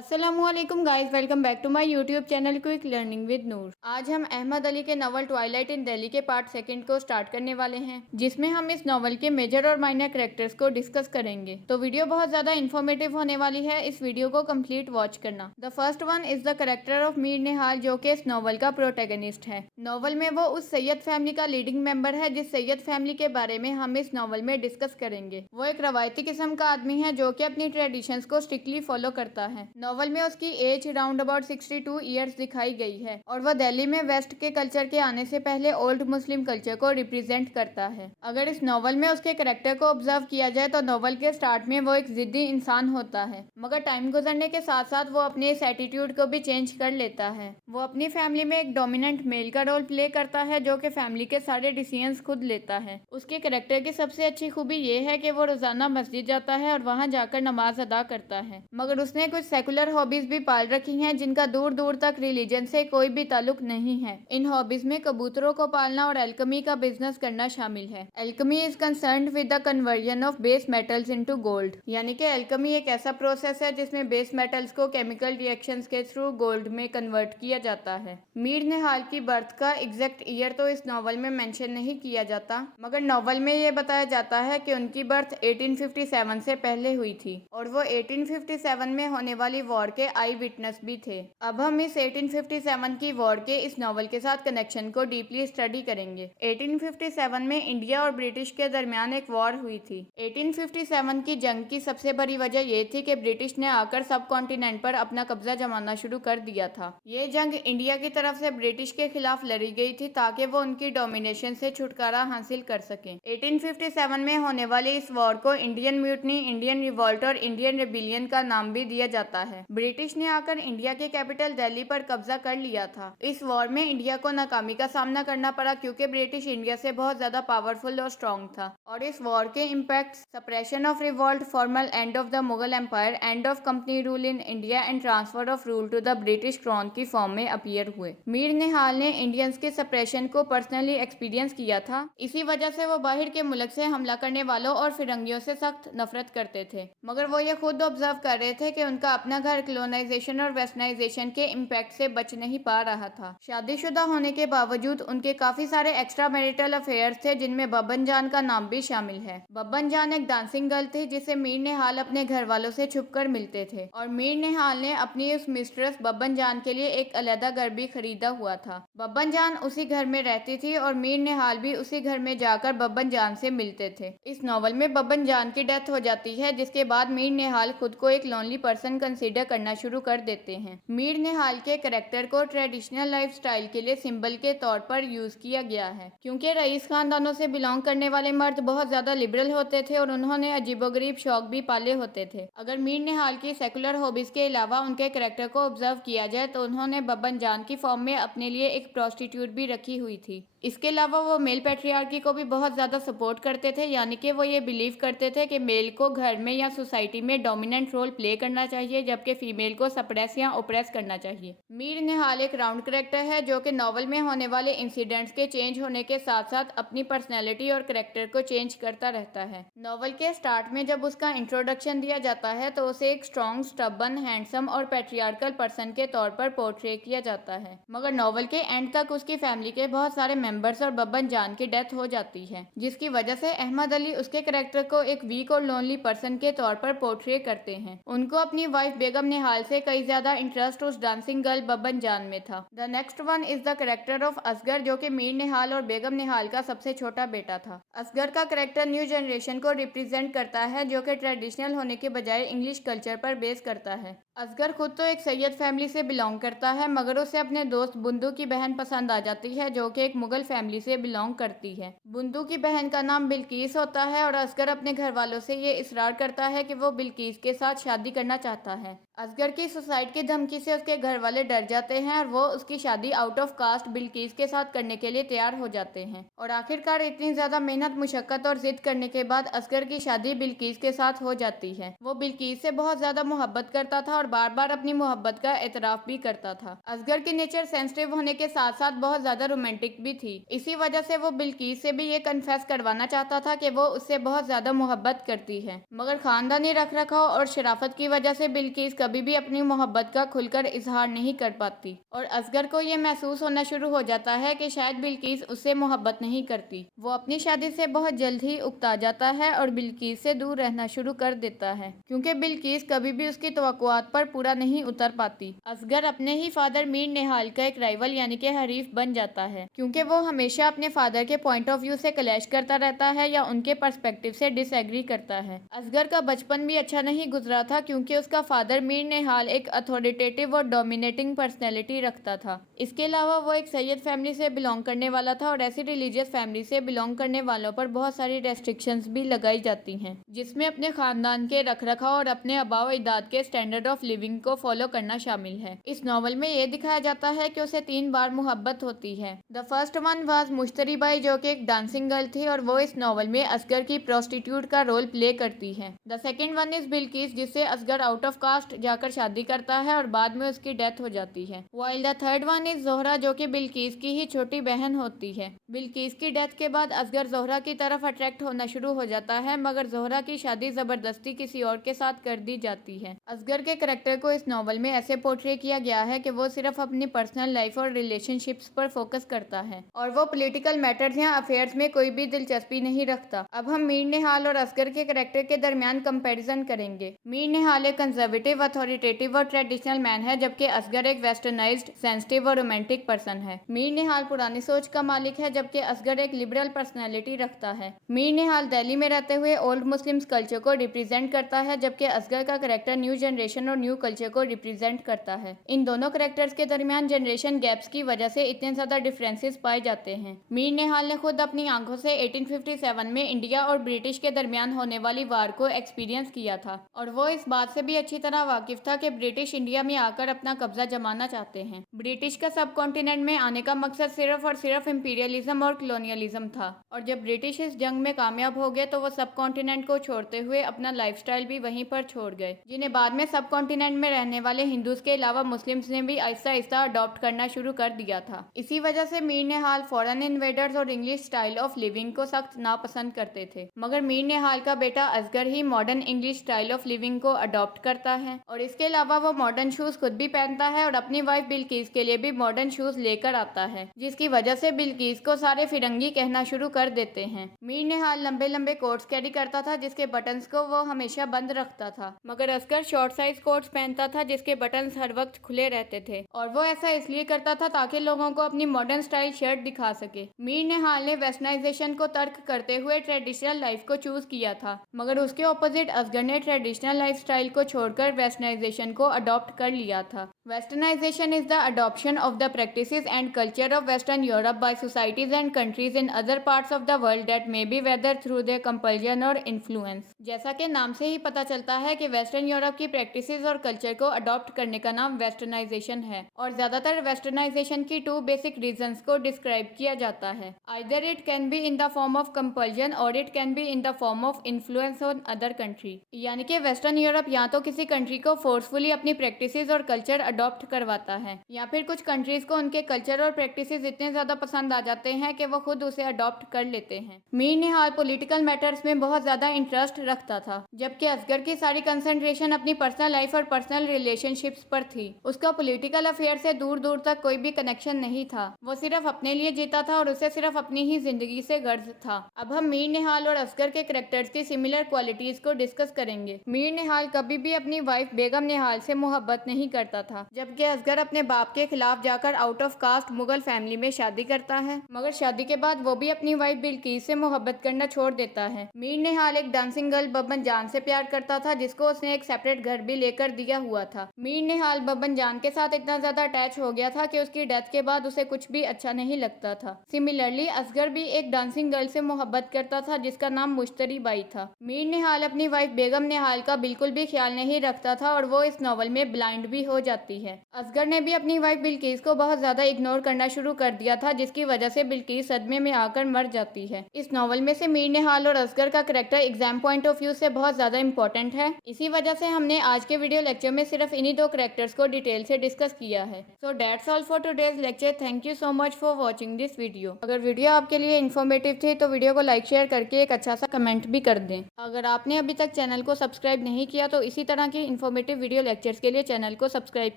अस्सलामुअलैकुम guys, welcome back to my YouTube channel quick learning with Noor. आज हम अहमद अली के नावल ट्वाइलाइट इन दिल्ली के पार्ट सेकंड को स्टार्ट करने वाले हैं, जिसमें हम इस नावल के मेजर और माइनर कैरेक्टर्स को डिस्कस करेंगे। तो वीडियो बहुत ज्यादा इन्फॉर्मेटिव होने वाली है, इस वीडियो को कंप्लीट वॉच करना। The first one is the character of Mir Nihal, जो कि इस नावल का प्रोटैगनिस्ट है। नावल में वो उस सैयद फैमिली का लीडिंग मेंबर है जिस सैयद फैमिली के बारे में हम इस नावल में डिस्कस करेंगे। वो एक रवायती किस्म का आदमी है जो कि अपनी ट्रेडिशंस को स्ट्रिक्टली फॉलो करता है। नावल में उसकी एज राउंड अबाउट 62 ईयर्स दिखाई गई है और वह दिल्ली में वेस्ट के कल्चर के आने से पहले ओल्ड मुस्लिम कल्चर को रिप्रेजेंट करता है। अगर इस नॉवल में उसके करेक्टर को ऑब्जर्व किया जाए तो नॉवल के स्टार्ट में वो एक जिद्दी इंसान होता है, मगर टाइम गुजरने के साथ साथ वो अपने इस एटीट्यूड को भी चेंज कर लेता है। वो अपनी फैमिली में एक डोमिनेंट मेल का रोल प्ले करता है जो कि फैमिली के सारे डिसीजंस खुद लेता है। उसके करेक्टर की सबसे अच्छी खूबी ये है कि वो रोजाना मस्जिद जाता है और वहाँ जाकर नमाज अदा करता है, मगर उसने कुछ सेकुलर हॉबीज भी पाल रखी हैं जिनका दूर दूर तक रिलीजन से कोई भी ताल्लुक नहीं है। इन हॉबीज में कबूतरों को पालना और एल्कमी का बिजनेस करना शामिल है। Alchemy is concerned with the conversion of base metals into gold, यानी कि एल्कमी एक ऐसा प्रोसेस है जिसमें बेस मेटल्स को केमिकल रिएक्शंस के थ्रू गोल्ड में कन्वर्ट किया जाता है। मीर निहाल की बर्थ का एग्जैक्ट ईयर तो इस नॉवल में मेंशन नहीं किया जाता, मगर नॉवल में ये बताया जाता है कि उनकी बर्थ 1857 से पहले हुई थी और वो 1857 में होने वाली वॉर के आई विटनेस भी थे। अब हम इस 1857 की वॉर के इस नॉवल के साथ कनेक्शन को डीपली स्टडी करेंगे। 1857 में इंडिया और ब्रिटिश के दरमियान एक वॉर हुई थी। 1857 की जंग की सबसे बड़ी वजह ये थी कि ब्रिटिश ने आकर सब कॉन्टिनेंट पर अपना कब्जा जमाना शुरू कर दिया था। ये जंग इंडिया की तरफ से ब्रिटिश के खिलाफ लड़ी गई थी ताकि वो उनकी डोमिनेशन से छुटकारा हासिल कर सकें। 1857 में होने वाली इस वॉर को इंडियन म्यूटनी, इंडियन रिवॉल्ट और इंडियन रेबिलियन का नाम भी दिया जाता है। ब्रिटिश ने आकर इंडिया के कैपिटल दिल्ली पर कब्जा कर लिया था। इस वॉर में इंडिया को नाकामी का सामना करना पड़ा क्योंकि ब्रिटिश इंडिया से बहुत ज्यादा पावरफुल और स्ट्रॉन्ग था और इस वॉर के impact suppression of revolt, formal end of the Mughal empire, end of company rule in India and transfer of rule to the British crown की फॉर्म में अपीयर हुए। मीर निहाल ने इंडियंस के सप्रेशन को पर्सनली एक्सपीरियंस किया था। इसी वजह से वो बाहर के मुल्क से हमला करने वालों और फिरंगियों से सख्त नफरत करते थे, मगर वो ये खुद ऑब्जर्व कर रहे थे कि उनका अपना घर कॉलोनाइजेशन और वेस्टर्नाइजेशन के इम्पैक्ट से बच नहीं पा रहा था। शादीशुदा होने के बावजूद उनके काफी सारे एक्स्ट्रा मैरिटल अफेयर्स थे जिनमें बब्बन जान का नाम भी शामिल है। बब्बन जान एक डांसिंग गर्ल थी जिसे मीर निहाल अपने घर वालों से छुपकर मिलते थे और मीर निहाल ने अपनी उस मिस्ट्रेस बब्बन जान के लिए एक अलग घर भी खरीदा हुआ था। बब्बन जान उसी घर में रहती थी और मीर निहाल भी उसी घर में जाकर बब्बन जान से मिलते थे। इस नॉवल में बब्बन जान की डेथ हो जाती है जिसके बाद मीर निहाल खुद को एक लोनली पर्सन कंसीडर करना शुरू कर देते हैं। मीर निहाल के कैरेक्टर को ट्रेडिशनल लाइफस्टाइल के लिए सिंबल के तौर पर यूज किया गया है क्योंकि रईस खानदानों से बिलोंग करने वाले मर्द बहुत ज्यादा लिबरल होते थे और उन्होंने अजीबोगरीब शौक भी पाले होते थे। अगर मीर निहाल की सेकुलर हॉबीज के अलावा उनके कैरेक्टर को ऑब्जर्व किया जाए तो उन्होंने बब्बन जान की फॉर्म में अपने लिए एक प्रोस्टिट्यूट भी रखी हुई थी। इसके अलावा वो मेल पैट्रियार्की को भी बहुत ज़्यादा सपोर्ट करते थे, यानी कि वो ये बिलीव करते थे कि मेल को घर में या सोसाइटी में डोमिनेंट रोल प्ले करना चाहिए जबकि फीमेल को सप्रेस या ओप्रेस करना चाहिए। मीर निहाल एक राउंड कैरेक्टर है जो कि नॉवल में होने वाले इंसिडेंट्स के चेंज होने के साथ साथ अपनी पर्सनैलिटी और कैरेक्टर को चेंज करता रहता है। नॉवल के स्टार्ट में जब उसका इंट्रोडक्शन दिया जाता है तो उसे एक स्ट्रॉन्ग, स्टबन, हैंडसम और पैट्रियार्कल पर्सन के तौर पर पोर्ट्रे किया जाता है, मगर नॉवल के एंड तक उसकी फैमिली के बहुत सारे मेंबर्स और बब्बन जान की डेथ हो जाती है, जिसकी वजह से अहमद अली उसके कैरेक्टर को एक वीक और लोनली पर्सन के तौर पर पोर्ट्रे करते हैं। उनको अपनी वाइफ बेगम निहाल से कई ज्यादा इंटरेस्ट उस डांसिंग गर्ल बब्बन जान में था। The next one is the character of Asghar, जो कि मीर निहाल और बेगम निहाल का सबसे छोटा बेटा था। असगर का कैरेक्टर न्यू जनरेशन को रिप्रेजेंट करता है जो कि ट्रेडिशनल होने के बजाय इंग्लिश कल्चर पर बेस करता है। असगर खुद तो एक सैयद फैमिली से बिलोंग करता है, मगर उसे अपने दोस्त बुंदू की बहन पसंद आ जाती है जो कि एक मुगल फैमिली से बिलोंग करती है। बुंदू की बहन का नाम बिल्किस होता है और असगर अपने घर वालों से ये इसरार करता है कि वो बिल्किस के साथ शादी करना चाहता है। असगर की सुसाइड की धमकी से उसके घर वाले डर जाते हैं और वो उसकी शादी आउट ऑफ कास्ट बिल्किस के साथ करने के लिए तैयार हो जाते हैं और आखिरकार इतनी ज्यादा मेहनत, मुशक्कत और जिद करने के बाद असगर की शादी बिल्किस के साथ हो जाती है। वो बिल्किस से बहुत ज्यादा मोहब्बत करता था और बार बार अपनी मोहब्बत का एतराफ भी करता था। असगर की नेचर सेंसिटिव होने के साथ साथ बहुत ज्यादा रोमांटिक भी थी। थी। इसी वजह से वो बिल्किस से भी ये कन्फेस करवाना चाहता था कि वो उससे बहुत ज्यादा मोहब्बत करती है, मगर खानदानी रखरखाव और शराफत की वजह से बिल्किस कभी भी अपनी मोहब्बत का खुलकर इजहार नहीं कर पाती और असगर को ये महसूस होना शुरू हो जाता है कि शायद बिल्किस उससे मोहब्बत नहीं करती। वो अपनी शादी से बहुत जल्द ही उकता जाता है और बिल्किस से दूर रहना शुरू कर देता है, क्योंकि बिल्किस कभी भी उसकी तवक्कुआत पर पूरा नहीं उतर पाती। असगर अपने ही फादर मीर निहाल का एक राइवल यानी कि हरीफ बन जाता है, क्योंकि वो हमेशा अपने फादर के पॉइंट ऑफ व्यू से क्लैश करता रहता है या उनके पर्सपेक्टिव से डिसएग्री करता है। असगर का बचपन भी अच्छा नहीं गुजरा था, क्योंकि उसका फादर मीर निहाल एक अथॉरिटेटिव और डोमिनेटिंग पर्सनैलिटी रखता था। इसके अलावा वो एक सैयद फैमिली से बिलोंग करने वाला था और ऐसी रिलीजियस फैमिली से बिलोंग करने वालों पर बहुत सारी रेस्ट्रिक्शंस भी लगाई जाती हैं, जिसमें अपने खानदान के रखरखाव और अपने आबाओ अजदाद के स्टैंडर्ड ऑफ लिविंग को फॉलो करना शामिल है। इस नॉवल में ये दिखाया जाता है कि उसे 3 बार मोहब्बत होती है। The first one was Mushtari Bai, जो कि एक डांसिंग गर्ल थी और वो इस नॉवल में असगर की प्रोस्टिट्यूट का रोल प्ले करती है। The second one is Bilkis, जिससे असगर आउट ऑफ कास्ट जाकर शादी करता है और बाद में उसकी डेथ हो जाती है। While the third one is Zohra, जो कि बिल्किस की ही छोटी बहन होती है। बिल्किस की डेथ के बाद असगर जोहरा की तरफ अट्रैक्ट होना शुरू हो जाता है, मगर जोहरा की शादी जबरदस्ती किसी और के साथ कर दी जाती है। असगर के करैक्टर को इस नॉवल में ऐसे पोर्ट्रे किया गया है कि वो सिर्फ अपनी पर्सनल लाइफ और रिलेशनशिप्स पर फोकस करता है और वो पॉलिटिकल मैटर्स या अफेयर्स में कोई भी दिलचस्पी नहीं रखता। अब हम मीर निहाल और असगर के करैक्टर के दरमियान कंपैरिजन करेंगे। मीर निहाल एक कंजर्वेटिव, अथॉरिटेटिव और ट्रेडिशनल मैन है, जबकि असगर एक वेस्टर्नाइज्ड, सेंसिटिव और रोमांटिक पर्सन है। मीर निहाल पुरानी सोच का मालिक है, जबकि असगर एक लिबरल पर्सनैलिटी रखता है। मीर निहाल दिल्ली में रहते हुए ओल्ड मुस्लिम्स कल्चर को रिप्रेजेंट करता है, जबकि असगर का करैक्टर न्यू जनरेशन और न्यू कल्चर को रिप्रेजेंट करता है। इन दोनों करैक्टर्स के दरमियान जनरेशन गैप्स की वजह से इतने ज्यादा डिफरेंसेस पाए जाते हैं। मीर निहाल ने खुद अपनी आंखों से 1857 में इंडिया और ब्रिटिश के दरमियान होने वाली वार को एक्सपीरियंस किया था और वो इस बात से भी अच्छी तरह वाकिफ था कि ब्रिटिश इंडिया में आकर अपना कब्जा जमाना चाहते हैं। ब्रिटिश का सब कॉन्टिनेंट में आने का मकसद सिर्फ और सिर्फ इंपीरियलिज्म और कॉलोनियलिज्म था और जब ब्रिटिश इस जंग में कामयाब हो गए तो वो सब कॉन्टिनेंट को छोड़ते हुए अपना लाइफस्टाइल भी वहीं पर छोड़ गए, जिन्हें बाद में सब कॉन्टिनेंट में रहने वाले हिंदूज के अलावा मुस्लिम्स ने भी आहिस्ता आहिस्ता अडॉप्ट करना शुरू कर दिया था। इसी वजह से मीर निहाल फॉरेन इन्वेडर्स और इंग्लिश स्टाइल ऑफ लिविंग को सख्त नापसंद करते थे, मगर मीर निहाल का बेटा असगर ही modern English style of living को अडॉप्ट करता है और इसके अलावा वो मॉडर्न शूज खुद भी पहनता है और अपनी वाइफ बिल्किस के लिए भी मॉडर्न शूज लेकर आता है, जिसकी वजह से बिल्किस को सारे फिरंगी कहना शुरू कर देते हैं। मीर निहाल लंबे लंबे कोट्स कैरी करता था जिसके बटन्स को वो हमेशा बंद रखता था, मगर असगर शॉर्ट साइज कोट्स पहनता था जिसके बटन्स हर वक्त खुले रहते थे और वो ऐसा इसलिए करता था ताकि लोगों को अपनी मॉडर्न स्टाइल शर्ट दिखा सके। मीर निहाल ने वेस्टर्नाइजेशन को तर्क करते हुए ट्रेडिशनल लाइफ को चूज किया था, मगर उसके ऑपोजिट असगर ने ट्रेडिशनल लाइफ स्टाइल को छोड़कर वेस्टर्नाइजेशन को अडॉप्ट कर लिया था। Westernization is the adoption of the practices and culture of western Europe by societies and countries in other parts of the world that may be whether through their compulsion और influence. जैसा कि नाम से ही पता चलता है कि वेस्टर्न यूरोप की प्रैक्टिसेस और कल्चर को अडॉप्ट करने का नाम वेस्टर्नाइजेशन है और ज्यादातर वेस्टर्नाइजेशन की 2 बेसिक रीजंस को डिस्क्राइब किया जाता है। Either it can be in the form of compulsion or it can be in the form of influence on other country, यानी कि वेस्टर्न यूरोप या तो किसी कंट्री को फोर्सफुली अपनी प्रैक्टिसेस और कल्चर अडॉप्ट करवाता है या फिर कुछ कंट्रीज को उनके कल्चर और प्रैक्टिसेस इतने ज्यादा पसंद आ जाते हैं कि वो खुद उसे अडॉप्ट कर लेते हैं। मीर निहाल पॉलिटिकल मैटर्स में बहुत ज्यादा इंटरेस्ट रखता था, जबकि असगर की सारी कंसंट्रेशन अपनी पर्सनल लाइफ और पर्सनल रिलेशनशिप्स पर थी। उसका पॉलिटिकल अफेयर से दूर दूर तक कोई भी कनेक्शन नहीं था, वो सिर्फ अपने लिए जीता था और उसे सिर्फ अपनी ही जिंदगी से गर्ज था। अब हम मीर निहाल और असगर के कैरेक्टर्स की सिमिलर क्वालिटीज को डिस्कस करेंगे। मीर निहाल कभी भी अपनी वाइफ बेगम निहाल से मोहब्बत नहीं करता था, जबकि असगर अपने बाप के खिलाफ जाकर out of caste Mughal family में शादी करता है, मगर शादी के बाद वो भी अपनी वाइफ बिल्किस से मोहब्बत करना छोड़ देता है। मीर निहाल एक डांसिंग गर्ल बब्बन जान से प्यार करता था, जिसको उसने एक सेपरेट घर भी लेकर दिया हुआ था। मीर निहाल बब्बन जान के साथ इतना ज्यादा अटैच हो गया था कि उसकी डेथ के बाद उसे कुछ भी अच्छा नहीं लगता था। सिमिलरली असगर भी एक डांसिंग गर्ल से मोहब्बत करता था जिसका नाम मुश्तरी बाई था। मीर निहाल अपनी वाइफ बेगम निहाल का बिल्कुल भी ख्याल नहीं रखता था और वो इस नॉवल में ब्लाइंड भी हो जाती है। असगर ने भी अपनी वाइफ बिल्किस को बहुत ज्यादा इग्नोर करना शुरू कर दिया था, जिसकी वजह से बिल्किस सदमे में आकर मर जाती है। इस नॉवल में से मीर निहाल और असगर का character exam point of view से बहुत ज्यादा इंपॉर्टेंट है। इसी वजह से हमने आज के वीडियो लेक्चर में सिर्फ इन्हीं 2 कैरेक्टर्स को डिटेल से डिस्कस किया है। So that's all for today's lecture. Thank you so much for watching. Watching this video. अगर वीडियो आपके लिए इन्फॉर्मेटिव थी तो वीडियो को लाइक शेयर करके एक अच्छा सा कमेंट भी कर दें। अगर आपने अभी तक चैनल को सब्सक्राइब नहीं किया तो इसी तरह की इन्फॉर्मेटिव वीडियो लेक्चर्स के लिए चैनल को सब्सक्राइब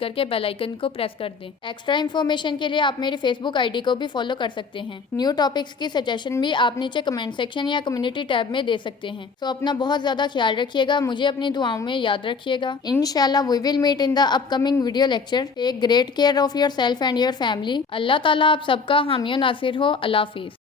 करके बेल आइकन को प्रेस कर दें। एक्स्ट्रा इन्फॉर्मेशन के लिए आप मेरी फेसबुक आईडी को भी फॉलो कर सकते हैं। न्यू टॉपिक्स की सजेशन भी आप नीचे कमेंट सेक्शन या कम्युनिटी टैब में दे सकते हैं। तो अपना बहुत ज़्यादा ख्याल रखिएगा, मुझे अपनी दुआओं में याद रखिएगा। इंशाल्लाह we will meet in the upcoming video lecture. Take great care of yourself and your family. अल्लाह ताला आप सबका हामी नासिर हो। अल्लाह हाफिज़।